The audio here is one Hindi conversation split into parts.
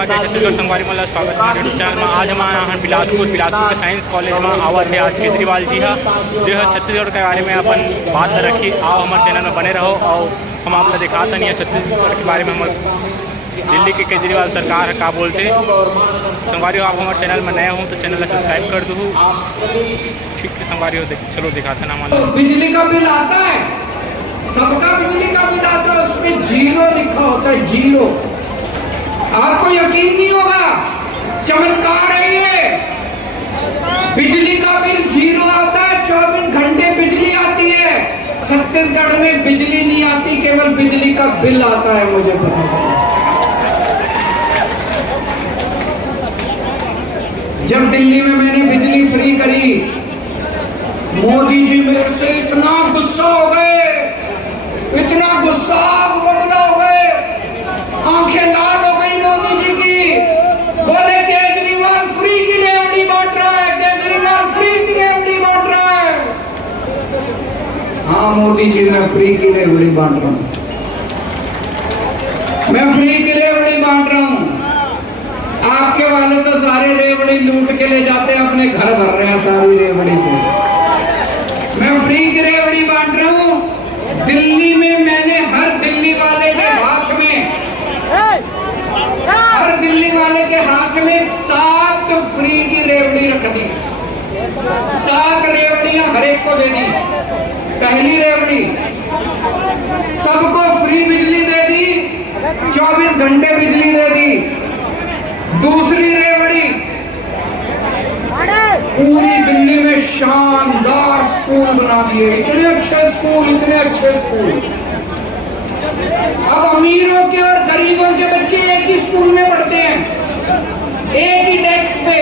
छत्तीसगढ़ संगवारी मन स्वागत है यूट्यूब चैनल में। आज हम आए हैं बिलासपुर के साइंस कॉलेज में आवत है आज केजरीवाल जी है जो है छत्तीसगढ़ के बारे में अपन बात रखी। आओ हमारे चैनल में बने रहो और हम आप दिखाते नहीं है छत्तीसगढ़ के बारे में। हम दिल्ली के केजरीवाल सरकार है का बोलते संगवारी हो। आप हमारे चैनल में नए हो तो चैनल सब्सक्राइब कर दो। ठीक है संगवारी हो, चलो दिखाते ना हमारे। बिजली का बिल आता है, सबका बिजली का बिल आता है, उसमें जीरो लिखा होता है, जीरो। आपको यकीन नहीं होगा, चमत्कार है ये। बिजली का बिल जीरो आता है, 24 घंटे बिजली आती है। छत्तीसगढ़ में बिजली नहीं आती, केवल बिजली का बिल आता है, मुझे पता चला। जब दिल्ली में मैंने बिजली फ्री करी, मोदी जी मेरे से इतना गुस्सा हो गए, इतना गुस्सा बबला हो गए, आंखें लाल हो गई मोदी जी की। बोले केजरीवाल फ्री की रेवड़ी बांट रहा है, केजरीवाल फ्री की रेवड़ी बांट रहा है। हाँ मोदी जी, मैं फ्री की रेवड़ी बांट रहा हूँ, मैं फ्री की रेवड़ी बांट रहा हूँ। आपके वाले तो सारे रेवड़ी लूट के ले जाते हैं, अपने घर भर रहे हैं सारी रेवड़ी से। मैं फ्री की रेवड़ी बांट रहा हूँ। दिल्ली में मैंने हर दिल्ली वाले के हाथ में, हर दिल्ली वाले के हाथ में 7 फ्री की रेवड़ी रख दी। 7 रेवड़ियां हर एक को दे दी। पहली रेवड़ी सबको फ्री बिजली दे दी, 24 घंटे बिजली दे दी। दूसरी रेवड़ी पूरी दिल्ली में शानदार स्कूल बना दिए, इतने अच्छे स्कूल, इतने अच्छे स्कूल। अब अमीरों के और गरीबों के बच्चे एक ही स्कूल में पढ़ते हैं, एक ही डेस्क पे।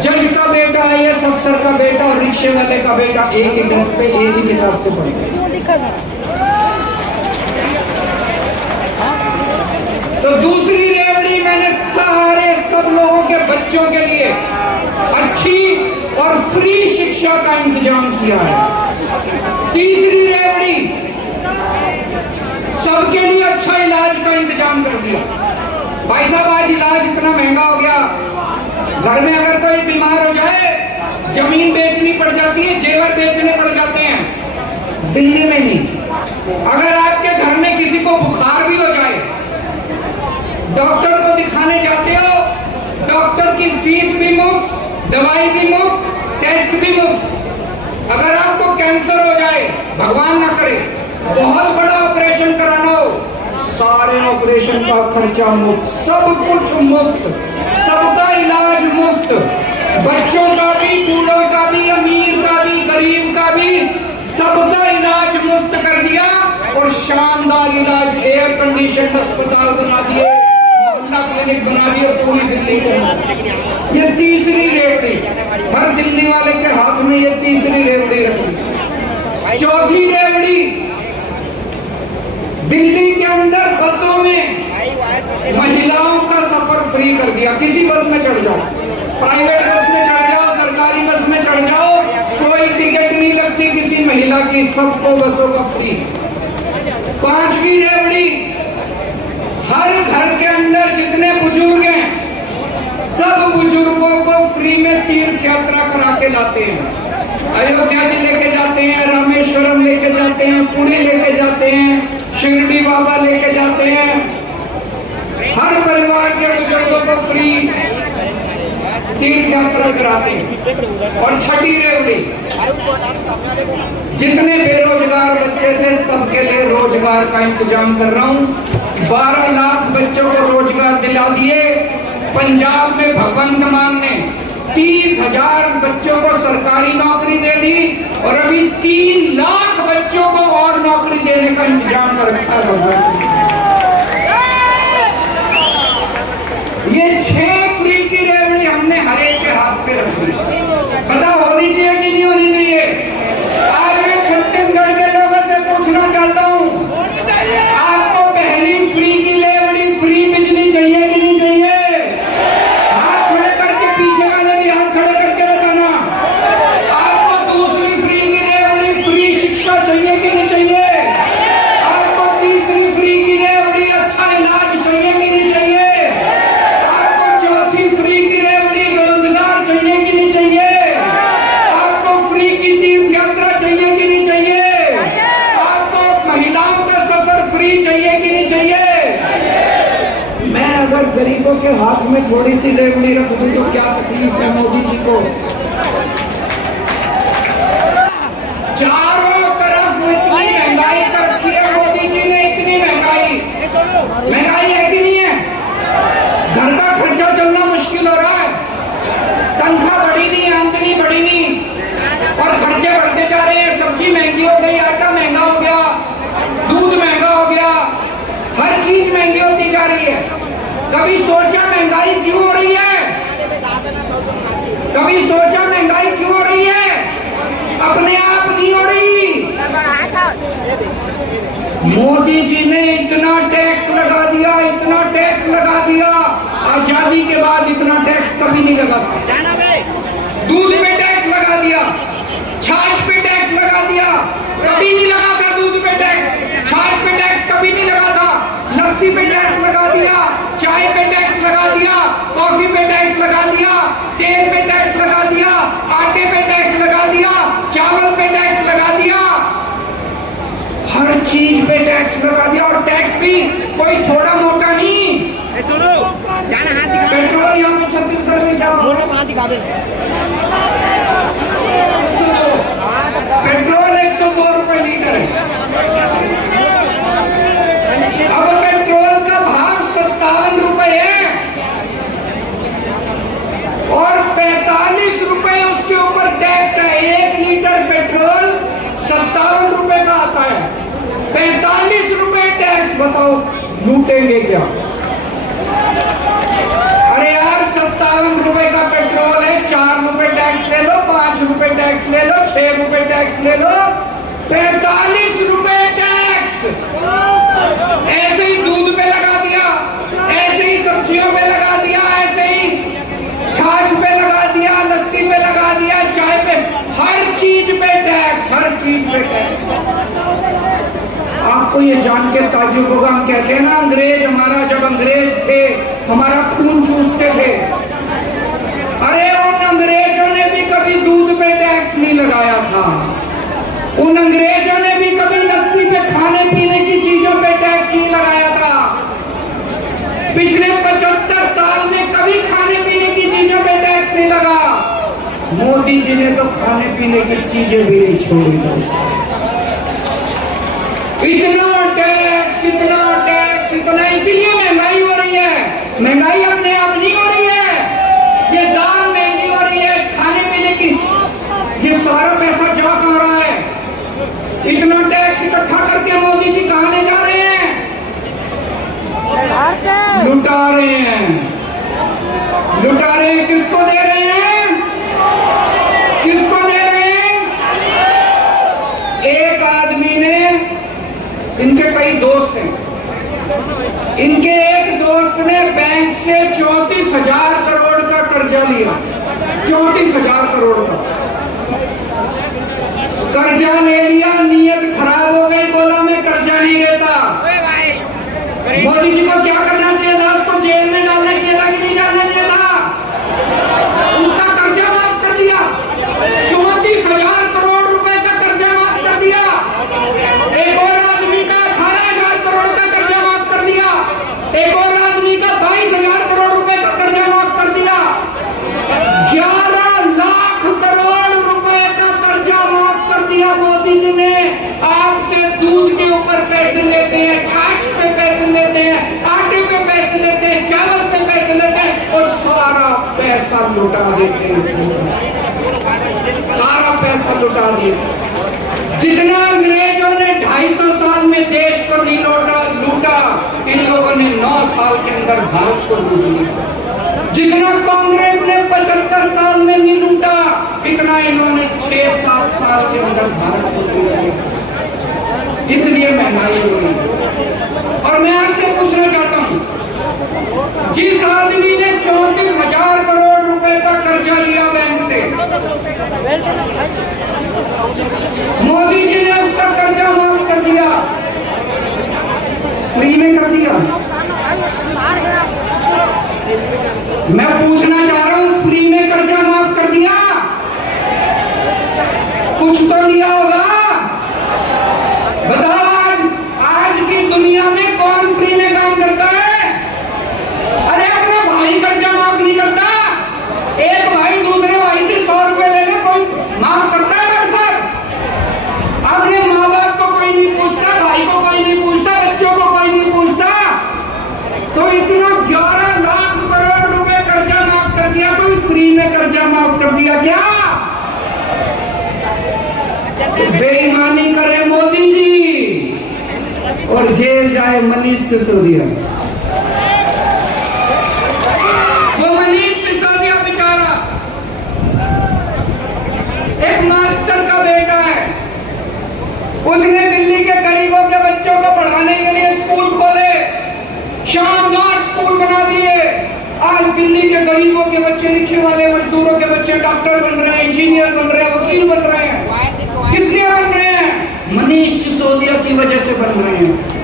जज का बेटा, आईएएस अफसर का बेटा और रिक्शे वाले का बेटा एक ही डेस्क पे एक ही किताब से पढ़ते हैं। तो दूसरी रेवड़ी मैंने सारे सब लोगों के बच्चों के लिए अच्छी और फ्री शिक्षा का इंतजाम किया है। तीसरी रेवड़ी सबके लिए अच्छा इलाज का इंतजाम कर दिया। भाई साहब आज इलाज इतना महंगा हो गया, घर में अगर कोई बीमार हो जाए जमीन बेचनी पड़ जाती है, जेवर बेचने पड़ जाते हैं। दिल्ली में नहीं, अगर आपके घर में किसी को बुखार भी हो जाए, डॉक्टर को दिखाने जाते हो, डॉक्टर की फीस भी मुफ्त, दवाई भी मुफ्त, टेस्ट भी मुफ्त। अगर आपको कैंसर हो जाए, भगवान ना करे, बहुत बड़ा ऑपरेशन कराना हो, सारे ऑपरेशन का खर्चा मुफ्त, सब कुछ मुफ्त, सबका इलाज मुफ्त। बच्चों का भी, बूढ़ों का भी, अमीर का भी, गरीब का भी, सबका इलाज मुफ्त कर दिया। और शानदार इलाज, एयर कंडीशन अस्पताल बना दिए, क्लिनिक बना दी और पूरी दिल्ली के। ये तीसरी रेवड़ी, हर दिल्ली वाले के हाथ में ये तीसरी रेवड़ी रख दी। चौथी रेवड़ी, दिल्ली के अंदर बसों में महिलाओं का सफर फ्री कर दिया। किसी बस में चढ़ जाओ, प्राइवेट बस में चढ़ जाओ, सरकारी बस में चढ़ जाओ, कोई टिकट नहीं लगती किसी महिला की, सबको बसों का फ्री। पांचवी रेवड़ी, हर घर के अंदर जितने बुजुर्ग हैं, सब बुजुर्गों को फ्री में तीर्थ यात्रा करा के लाते हैं। अयोध्या जी लेके जाते हैं, रामेश्वरम लेके जाते हैं, पुरी लेके जाते हैं, शिरडी बाबा लेके जाते हैं। हर परिवार के बुजुर्गों को फ्री तीर्थ यात्रा कराते हैं। और छठी रेवड़ी, जितने बेरोजगार बच्चे थे सबके लिए रोजगार का इंतजाम कर रहा हूं। 12 लाख बच्चों को रोजगार दिला दिए। पंजाब में भगवंत मान ने 30,000 बच्चों को सरकारी नौकरी दे दी और अभी 3 लाख बच्चों को और नौकरी देने का इंतजाम कर रखा है भगवंत। ये 6 फ्री की रेवड़ी हमने हर एक के हाथ पे रख दी। पता होनी चाहिए कि नहीं होनी चाहिए? आज मैं छत्तीसगढ़ के लोगों से पूछना चाहता हूँ, आपको पहली फ्री की रेवड़ी, फ्री बिजली चाहिए कि नहीं चाहिए? हाथ खड़े करके, पीछे वाले भी हाथ खड़े करके बताना। आपको दूसरी फ्री की रेवड़ी, फ्री शिक्षा चाहिए कि नहीं चाहिए? आपको तीसरी फ्री अगर गरीबों के हाथ में थोड़ी सी रेवड़ी रख दी तो क्या तकलीफ है मोदी जी को? चारों तरफ इतनी महंगाई कर रखी है मोदी जी ने, इतनी महंगाई है कि नहीं है? घर का खर्चा चलना मुश्किल हो रहा है, तनख्वाह बढ़ी नहीं, आमदनी बढ़ी नहीं और खर्चे बढ़ते जा रहे हैं। सब्जी महंगी हो गई, आटा महंगा हो गया, दूध महंगा हो गया, हर चीज महंगी होती जा रही है। कभी सोचा महंगाई क्यों हो रही है? कभी सोचा महंगाई क्यों हो रही है? अपने आप नहीं हो रही। मोदी जी ने इतना टैक्स लगा दिया, इतना टैक्स लगा दिया, आजादी के बाद इतना टैक्स कभी नहीं लगा था। दूध पे टैक्स लगा दिया, छाछ पे टैक्स लगा दिया, कभी नहीं लगा था दूध पे टैक्स, छाछ पे टैक्स कभी नहीं लगा था, लस्सी पे टैक्स लगा दिया, चाय पे टैक्स लगा दिया, कॉफी पे टैक्स लगा दिया, तेल पे टैक्स लगा दिया, आटे पे टैक्स लगा दिया, चावल पे टैक्स लगा दिया, हर चीज पे टैक्स लगा दिया। और टैक्स भी कोई थोड़ा मोटा नहीं। पेट्रोल यहाँ पे छत्तीसगढ़ में क्या पेट्रोल 102 रुपए लीटर है। अब पेट्रोल का भाव 57 रुपए है और 45 रुपए उसके ऊपर टैक्स है। 1 लीटर पेट्रोल 57 रुपए का आता है, 45 रुपए टैक्स। बताओ लूटेंगे क्या? अरे यार 57 रुपए का पेट्रोल है, 4 रुपए टैक्स ले लो, 5 रुपए टैक्स ले लो, 6 रुपए टैक्स ले लो, 45 रुपए टैक्स। ऐसे ही दूध पे लगा दिया, ऐसे ही सब्जियों पे लगा दिया, ऐसे ही छाछ पे लगा दिया, लस्सी पे लगा दिया, चाय पे, हर चीज पे टैक्स, हर चीज पे टैक्स। आपको ये जान के ताज्जुब होगा, हम कहते हैं ना अंग्रेज हमारा, जब अंग्रेज थे हमारा खून चूसते थे। अरे उन अंग्रेजों ने भी कभी दूध पे टैक्स नहीं लगाया था, उन अंग्रेजों ने भी कभी लस्सी पे, खाने पीने की चीजों पे टैक्स नहीं लगाया था। पिछले 75 साल में कभी खाने पीने की चीजों पे टैक्स नहीं लगा। मोदी जी ने तो खाने पीने की चीजें भी नहीं छोड़ी दोस्तों। इतना टैक्स, इतना टैक्स, इतना, इसीलिए महंगाई हो रही है। महंगाई अपने आप नहीं हो रही है, ये दाल महंगी हो रही है, खाने पीने की, ये सारा पैसा जा कहाँ रहा है? इतना टैक्स इकट्ठा करके मोदी जी कहाँ ले जा रहे हैं? लुटा रहे हैं। लुटा रहे हैं, किसको दे रहे हैं? किसको दे रहे हैं? एक आदमी ने, इनके कई दोस्त हैं, इनके एक दोस्त ने बैंक से 34,000 करोड़ का कर्जा लिया। 34,000 करोड़ का कर्जा ले लिया, नीयत खराब हो गई, बोला मैं कर्जा नहीं लेता। मोदी जी को क्या करना चाहिए था? उसको जेल में डालना चाहिए था कि नहीं डालना चाहिए था? उसका कर्जा माफ कर दिया, 34,000 करोड़ रुपए का कर्जा माफ कर दिया। एक और आदमी का 18,000 करोड़ का कर्जा माफ कर दिया। एक और आदमी का 22,000 करोड़ रुपए का कर्जा माफ कर दिया। 11 लाख करोड़ रुपए का कर्जा माफ कर दिया मोदी जी ने। आपसे दूध के ऊपर पैसे लेते हैं, छाछ पे पैसे लेते हैं, आटे पे पैसे लेते हैं, चावल पे पैसे लेते हैं और सारा पैसा लुटा देते हैं। सारा पैसा लुटा दिया। जितना अंग्रेजों ने 250 साल में देश को नहीं लूटा, इन लोगों ने 9 साल के अंदर भारत को लूट लिया। जितना कांग्रेस ने 75 साल में नहीं लूटा, इतना इन्होंने 6-7 साल के अंदर भारत को लूट लिया। इसलिए महंगाई हो रही है। और मैं आपसे पूछना चाहता हूं, जिस आदमी ने 34,000 करोड़ रुपए का कर्जा लिया बैंक से, मोदी जी ने उसका कर्जा माफ कर दिया, फ्री में कर दिया। मैं पूछना चाह रहा हूं, फ्री में कर्जा माफ कर दिया? कुछ तो लिया होगा। बताओ आज की दुनिया में कौन फ्री में काम करता है? अरे जाए मनीष सिसोदिया। वो मनीष सिसोदिया बेचारा एक मास्टर का बेटा है, उसने दिल्ली के गरीबों के बच्चों को पढ़ाने के लिए स्कूल खोले, शानदार स्कूल बना दिए। आज दिल्ली के गरीबों के बच्चे, रिक्शे वाले मजदूरों के बच्चे डॉक्टर बन रहे हैं, इंजीनियर बन रहे हैं, वकील बन रहे हैं। किसलिए बन रहे हैं? मनीष सिसोदिया की वजह से बन रहे हैं।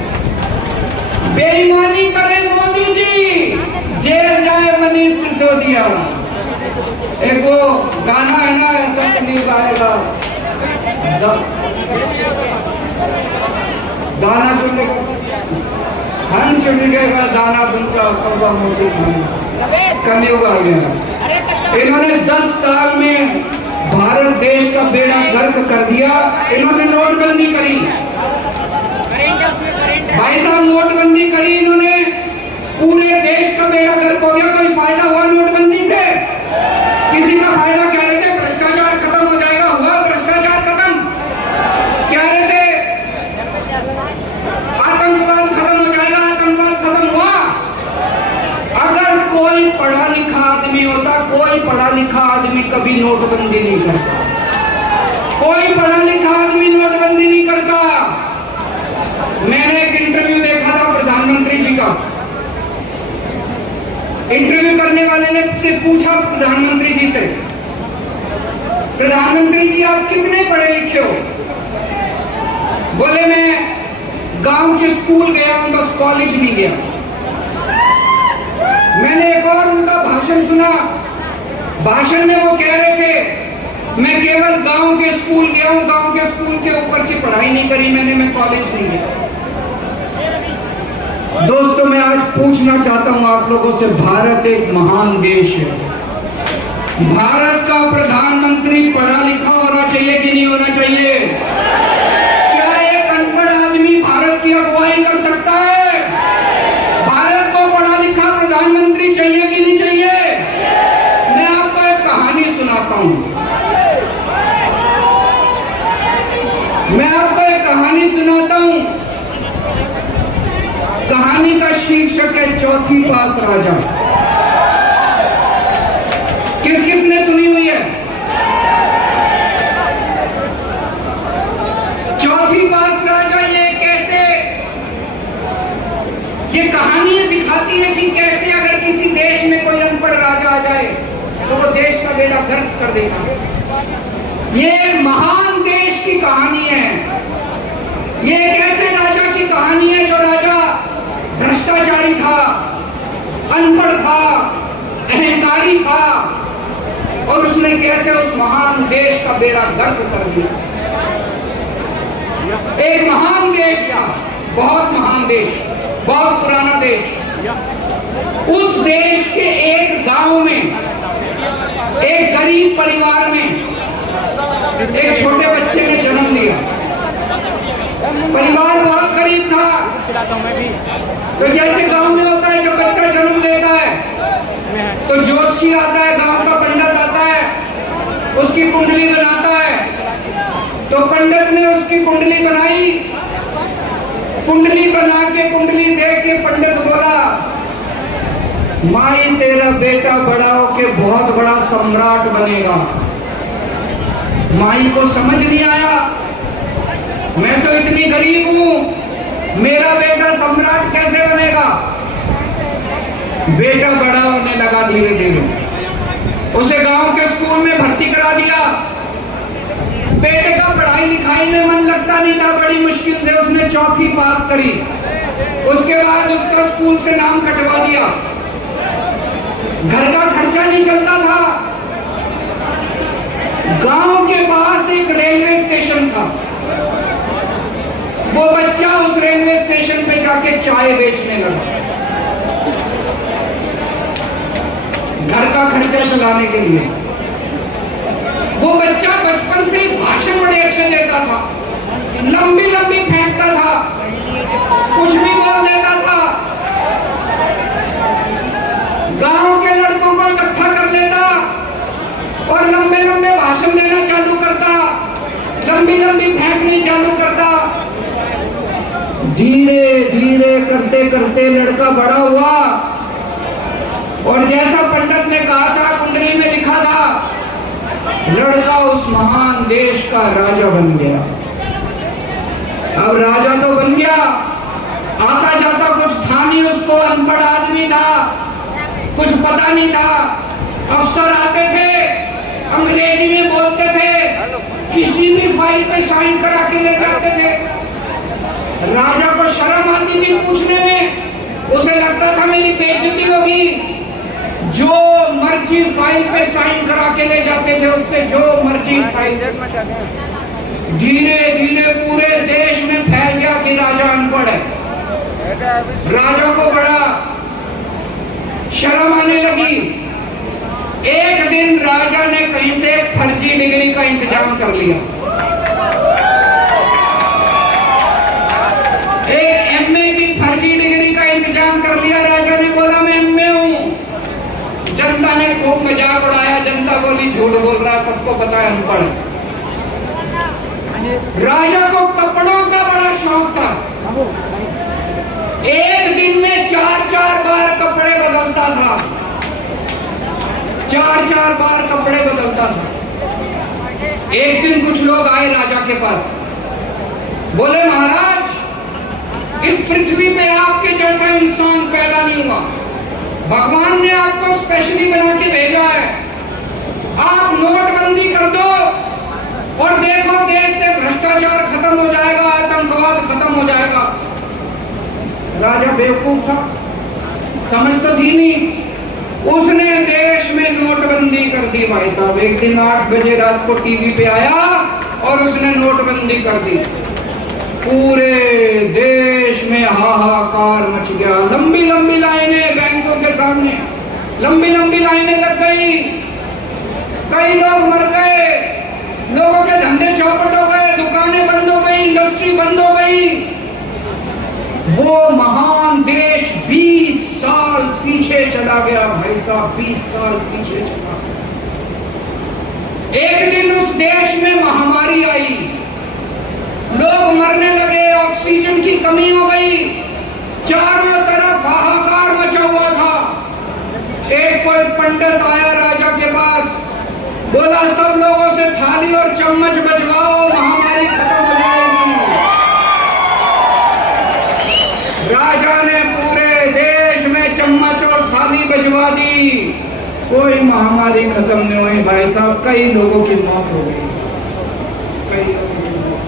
बेईमानी करें मोदी जी, जेल जाए मनीष सिसोदिया। एक वो गाना है ना, ऐसा कलीब आएगा, दाना चुन हन चुनेगा दाना बुनका कौवा मोती कलयुग आ गया। इन्होंने 10 साल में भारत देश का बेड़ा गर्क कर दिया। इन्होंने नोटबंदी करी, भाई साहब नोटबंदी करी इन्होंने, पूरे देश का बेड़ा गर्क हो गया। कोई फायदा हुआ नोटबंदी से? किसी का फायदा? कह रहे थे भ्रष्टाचार खत्म हो जाएगा, हुआ भ्रष्टाचार खत्म? कह रहे थे आतंकवाद खत्म हो जाएगा, आतंकवाद खत्म हुआ? अगर कोई पढ़ा लिखा आदमी होता, कोई पढ़ा लिखा आदमी कभी नोटबंदी नहीं करता। कोई पढ़ा लिखा आदमी नोटबंदी नहीं करता। मैंने एक इंटरव्यू देखा था प्रधानमंत्री जी का। इंटरव्यू करने वाले ने से पूछा प्रधानमंत्री जी से, प्रधानमंत्री जी आप कितने पढ़े लिखे हो? बोले मैं गांव के स्कूल गया हूं, बस कॉलेज नहीं गया। मैंने एक और उनका भाषण सुना। भाषण में वो कह रहे थे मैं केवल गांव के स्कूल गया हूं, गांव के स्कूल के ऊपर की पढ़ाई नहीं करी मैंने, मैं कॉलेज नहीं गया। दोस्तों मैं आज पूछना चाहता हूं आप लोगों से, भारत एक महान देश है। भारत का प्रधानमंत्री पढ़ा लिखा होना चाहिए कि नहीं होना चाहिए? क्या एक अनपढ़ आदमी भारत की अगुवाई कर सकता है? भारत को पढ़ा लिखा प्रधानमंत्री चाहिए कि नहीं चाहिए? मैं आपको एक कहानी सुनाता हूं। मैं आपको एक कहानी सुनाता हूं। कहानी का शीर्षक है चौथी पास राजा। किस किस ने सुनी हुई है? चौथी पास राजा। ये कैसे, ये कहानी दिखाती है कि कैसे अगर किसी देश में कोई अनपढ़ राजा आ जाए तो वो देश का बेड़ा गर्क कर देगा। ये एक महान देश की कहानी है। ये एक ऐसे राजा की कहानी है जो राजा भ्रष्टाचारी था, अनपढ़ था, अहंकारी था, और उसने कैसे उस महान देश का बेड़ा गर्क कर दिया। एक महान देश था, बहुत महान देश, बहुत पुराना देश। उस देश के एक गांव में, एक गरीब परिवार में एक छोटे बच्चे ने जन्म लिया। परिवार बहुत गरीब था। तो जैसे गांव में होता है, जब बच्चा जन्म लेता है तो ज्योतिषी आता है, गांव का पंडित आता है, उसकी कुंडली बनाता है। तो पंडित ने उसकी कुंडली बनाई। कुंडली बना के, कुंडली देख के पंडित बोला, माई तेरा बेटा बड़ा होके बहुत बड़ा सम्राट बनेगा। माई को समझ नहीं आया, मैं तो इतनी गरीब हूं, मेरा बेटा सम्राट कैसे बनेगा? बेटा बड़ा होने लगा धीरे धीरे। उसे गांव के स्कूल में भर्ती करा दिया। बेटे का पढ़ाई लिखाई में मन लगता नहीं था, बड़ी मुश्किल से उसने चौथी पास करी। उसके बाद उसका स्कूल से नाम कटवा दिया। घर का खर्चा नहीं चलता था। गांव के पास एक रेलवे स्टेशन था। वो बच्चा उस रेलवे स्टेशन पे जाके चाय बेचने लगा, घर का खर्चा चलाने के लिए। वो बच्चा बचपन से ही भाषण बड़े अच्छे देता था, लंबी लंबी फेंकता था, कुछ भी बोल देता था। गांव के लड़कों को इकट्ठा कर लेता और लंबे लंबे भाषण देना चालू करता, लंबी लंबी फेंकनी चालू करता। धीरे धीरे करते करते लड़का बड़ा हुआ और जैसा पंडित ने कहा था, कुंडली में लिखा था, लड़का उस महान देश का राजा बन गया। अब राजा तो बन गया, आता जाता कुछ था नहीं उसको, अनपढ़ आदमी था, कुछ पता नहीं था। अफसर आते थे, अंग्रेजी में बोलते थे, किसी भी फाइल पे साइन करा के ले जाते थे। राजा को शर्म आती थी पूछने में, उसे लगता था मेरी बेइज्जती होगी। जो मर्जी फाइल पे साइन करा के ले जाते थे उससे, जो मर्जी फाइल। धीरे धीरे पूरे देश में फैल गया कि राजा अनपढ़ है। राजा को बड़ा शर्म आने लगी। एक दिन राजा ने कहीं से फर्जी डिग्री का इंतजाम कर लिया। एक एमए की फर्जी डिग्री का इंतजाम कर लिया। राजा ने बोला मैं एमए हूं। जनता ने खूब मजाक उड़ाया, जनता बोली झूठ बोल रहा, सबको पता है अनपढ़। राजा को कपड़ों का बड़ा शौक था। एक दिन में 4-4 बार कपड़े बदलता था, 4-4 बार कपड़े बदलता था। एक दिन कुछ लोग आए राजा के पास, बोले महाराज, इस पृथ्वी पे आपके जैसा इंसान पैदा नहीं हुआ, भगवान ने आपको स्पेशली बना के भेजा है। आप नोटबंदी कर दो और देखो देश से भ्रष्टाचार खत्म हो जाएगा, आतंकवाद खत्म हो जाएगा। राजा बेवकूफ था, समझ तो थी नहीं। उसने देश में नोटबंदी कर दी भाई साहब। एक दिन 8 बजे रात को टीवी पे आया और उसने नोटबंदी कर दी। पूरे देश में हाहाकार मच गया। लंबी लंबी लाइनें बैंकों के सामने, लंबी लंबी लाइनें लग गई। कई लोग मर गए, लोगों के धंधे चौपट हो गए, दुकानें बंद हो गई, इंडस्ट्री बंद हो गई। वो महान देश 20 साल पीछे चला गया भाई साहब, 20 साल पीछे चला गया। एक दिन उस देश में महामारी आई, लोग मरने लगे, ऑक्सीजन की कमी हो गई, चारों तरफ हाहाकार मचा हुआ था। एक कोई पंडित आया राजा के पास, बोला सब लोगों से थाली और चम्मच बजवाओ, महामारी खत्म हो जाएगी। राजा ने पूरे देश में चम्मच और थाली बजवा दी, कोई महामारी खत्म नहीं हुई भाई साहब। कई लोगों की मौत हो गई, कई लोगों की मौत।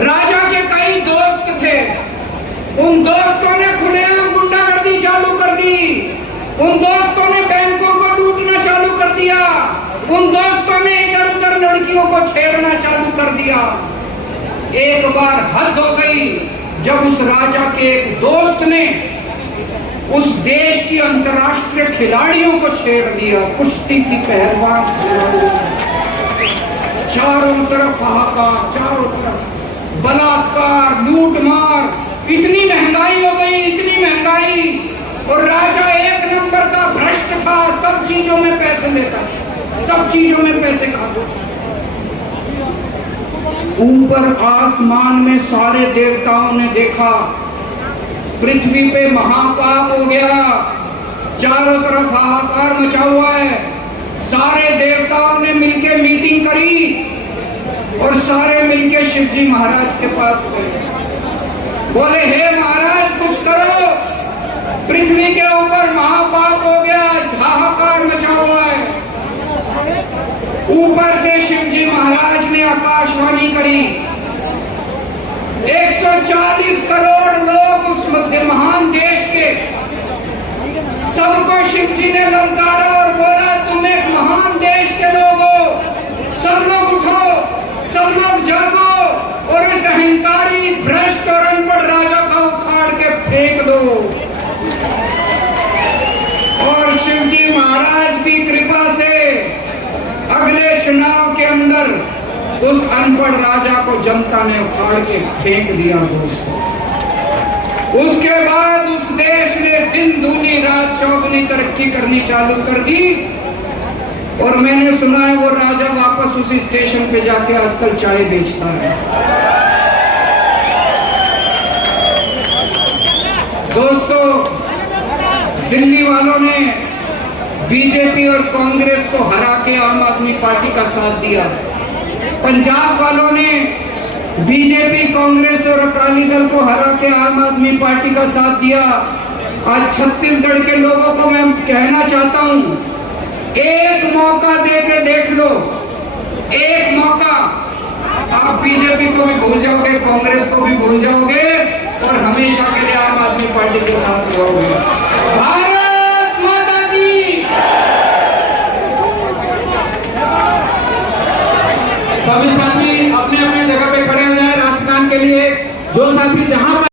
राजा के कई दोस्त थे, उन दोस्तों ने खुलेआम गुंडागर्दी चालू कर दी, उन दोस्तों ने बैंकों को लूटना चालू कर दिया, उन दोस्तों ने इधर उधर लड़कियों को छेड़ना चालू कर दिया। एक बार हद हो गई जब उस राजा के एक दोस्त ने उस देश की अंतर्राष्ट्रीय खिलाड़ियों को छेड़ दिया, कुश्ती की पहलवान खिलाड़ी। चारों तरफ हाहाकार, चारों तरफ बलात्कार, लूटमार। इतनी महंगाई हो गई, इतनी महंगाई, और राजा एक नंबर का भ्रष्ट था, सब चीजों में पैसे लेता, सब चीजों में पैसे खाता। ऊपर आसमान में सारे देवताओं ने देखा पृथ्वी पे महापाप हो गया, चारों तरफ हाहाकार मचा हुआ है। सारे देवताओं ने मिलके मीटिंग करी और सारे मिलके शिवजी महाराज के पास गए। बोले हे महाराज कुछ करो, पृथ्वी के ऊपर महापाप हो गया, हाहाकार मचा हुआ है। ऊपर से शिवजी महाराज ने आकाशवाणी करी, 140 करोड़ लोग उस महान देश के, सबको शिवजी ने ललकारा और बोला तुम एक महान देश के लोग हो, सब लोग उठो, सब लोग जागो और इस अहंकारी भ्रष्ट और अनपढ़ राजा को उखाड़ के फेंक दो। और शिवजी महाराज की कृपा से अगले चुनाव के अंदर उस अनपढ़ राजा को जनता ने उखाड़ के फेंक दिया दोस्तों। उसके बाद उस देश ने दिन दूनी रात चौगुनी तरक्की करनी चालू कर दी। और मैंने सुना है वो राजा वापस उसी स्टेशन पे जाके आजकल चाय बेचता है। दोस्तों, दिल्ली वालों ने बीजेपी और कांग्रेस को हरा के आम आदमी पार्टी का साथ दिया। पंजाब वालों ने बीजेपी, कांग्रेस और अकाली दल को हरा के आम आदमी पार्टी का साथ दिया। आज छत्तीसगढ़ के लोगों को मैं कहना चाहता हूं, एक मौका दे के देख लो, एक मौका। आप बीजेपी को भी भूल जाओगे, कांग्रेस को भी भूल जाओगे और हमेशा के लिए आम आदमी पार्टी के साथ रहोगे। भारत माता की। सभी साथी अपने अपने जगह पे खड़े हो जाए राष्ट्रगान के लिए। जो साथी जहां